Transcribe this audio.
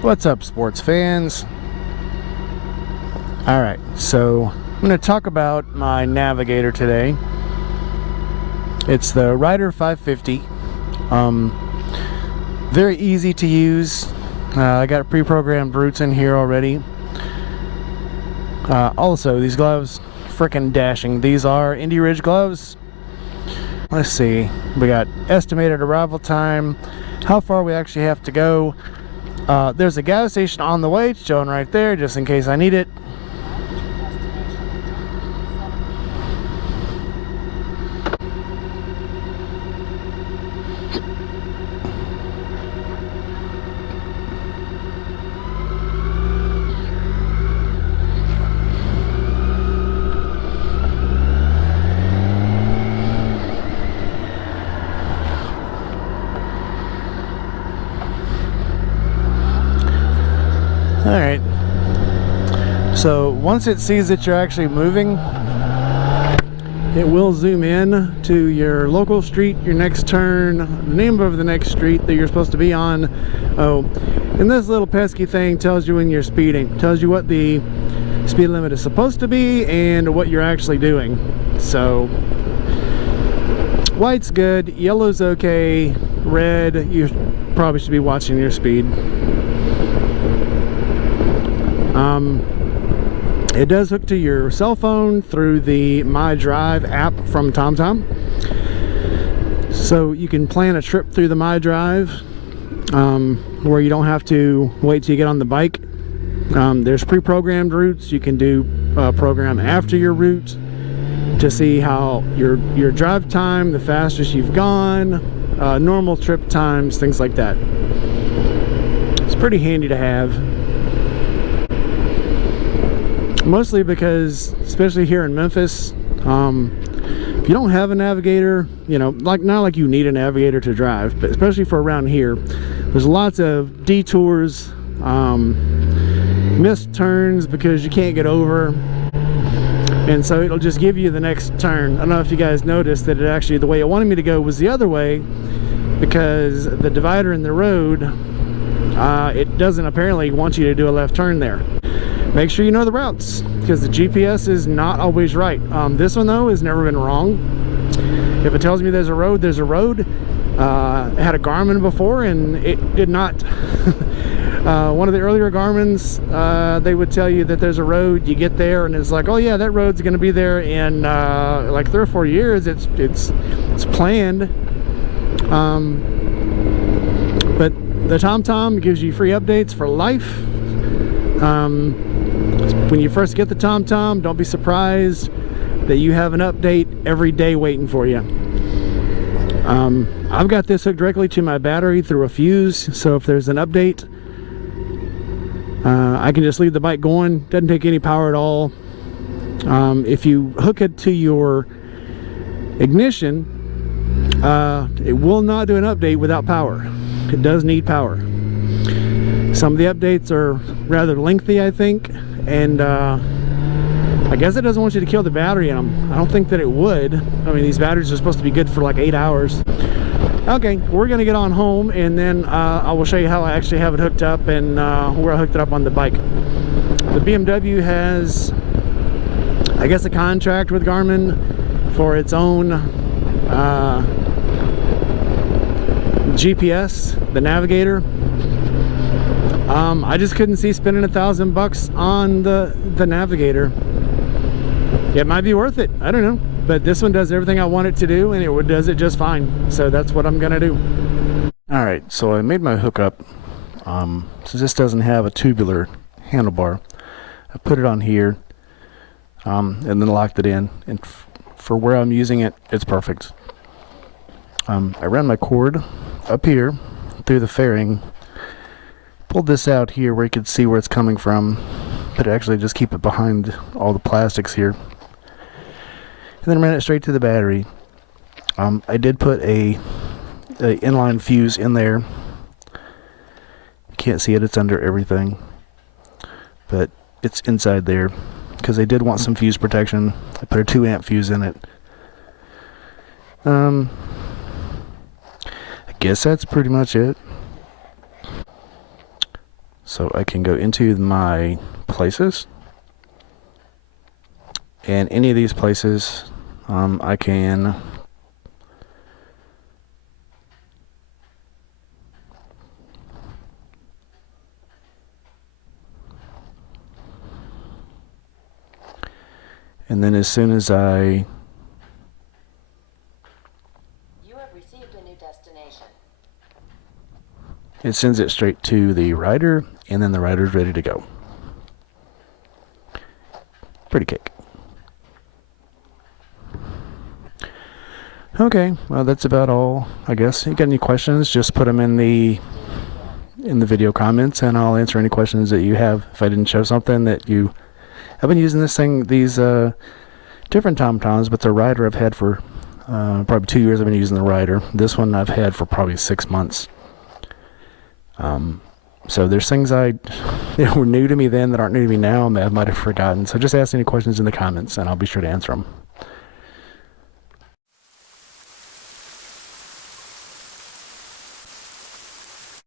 What's up, sports fans? Alright, so I'm going to talk about my navigator today. It's the Rider 550. Very easy to use. I got pre-programmed routes in here already. Also, these gloves, frickin' dashing. These are Indy Ridge gloves. Let's see, we got estimated arrival time, how far we actually have to go. There's a gas station on the way, it's showing right there, just in case I need it. Alright, so once it sees that you're actually moving, it will zoom in to your local street, your next turn, the name of the next street that you're supposed to be on. Oh, and this little pesky thing tells you when you're speeding, tells you what the speed limit is supposed to be and what you're actually doing. So white's good, yellow's okay, red you probably should be watching your speed. It does hook to your cell phone through the My Drive app from TomTom. So you can plan a trip through the My Drive where you don't have to wait till you get on the bike. There's pre-programmed routes. You can do program after your route to see how your drive time, the fastest you've gone, normal trip times, things like that. It's pretty handy to have. Mostly because, especially here in Memphis, if you don't have a navigator, you know, not like you need a navigator to drive, but especially for around here, there's lots of detours, missed turns because you can't get over, and so it'll just give you the next turn. I don't know if you guys noticed that it actually, the way it wanted me to go was the other way, because the divider in the road, it doesn't apparently want you to do a left turn there. Make sure you know the routes, because the GPS is not always right. This one though has never been wrong. If it tells me there's a road, there's a road. I had a Garmin before and it did not. One of the earlier Garmins, they would tell you that there's a road, you get there and it's like, oh yeah, that road's gonna be there in like 3 or 4 years. It's planned. But the TomTom gives you free updates for life. When you first get the TomTom, don't be surprised that you have an update every day waiting for you. I've got this hooked directly to my battery through a fuse, so if there's an update, I can just leave the bike going. Doesn't take any power at all. If you hook it to your ignition, it will not do an update without power. It does need power. Some of the updates are rather lengthy, I think, and I guess it doesn't want you to kill the battery in them. I don't think that it would. I mean, these batteries are supposed to be good for like 8 hours. Okay, we're gonna get on home, and then I will show you how I actually have it hooked up and where I hooked it up on the bike. The BMW has, I guess, a contract with Garmin for its own GPS, the navigator. I just couldn't see spending $1,000 on the navigator. It might be worth it, I don't know, but this one does everything I want it to do, and it does it just fine. So that's what I'm gonna do. All right, so I made my hookup. So this doesn't have a tubular handlebar. I put it on here, and then locked it in. And for where I'm using it, it's perfect. I ran my cord up here through the fairing. Pulled this out here where you could see where it's coming from, but actually just keep it behind all the plastics here. And then ran it straight to the battery. I did put a inline fuse in there. You can't see it, it's under everything, but it's inside there because they did want some fuse protection. I put a 2 amp fuse in it. I guess that's pretty much it. So I can go into my places, and any of these places I can and then as soon as You have received a new destination. it sends it straight to the writer, and then the writer's ready to go. Pretty cake. Okay, well that's about all, I guess. You got any questions, just put them in the video comments, and I'll answer any questions that you have. If I didn't show something that you... I've been using these different TomToms, but the rider I've had for probably 2 years. I've been using the rider. This one I've had for probably 6 months. So there's things that were new to me then that aren't new to me now, I might have forgotten. So just ask any questions in the comments, and I'll be sure to answer them.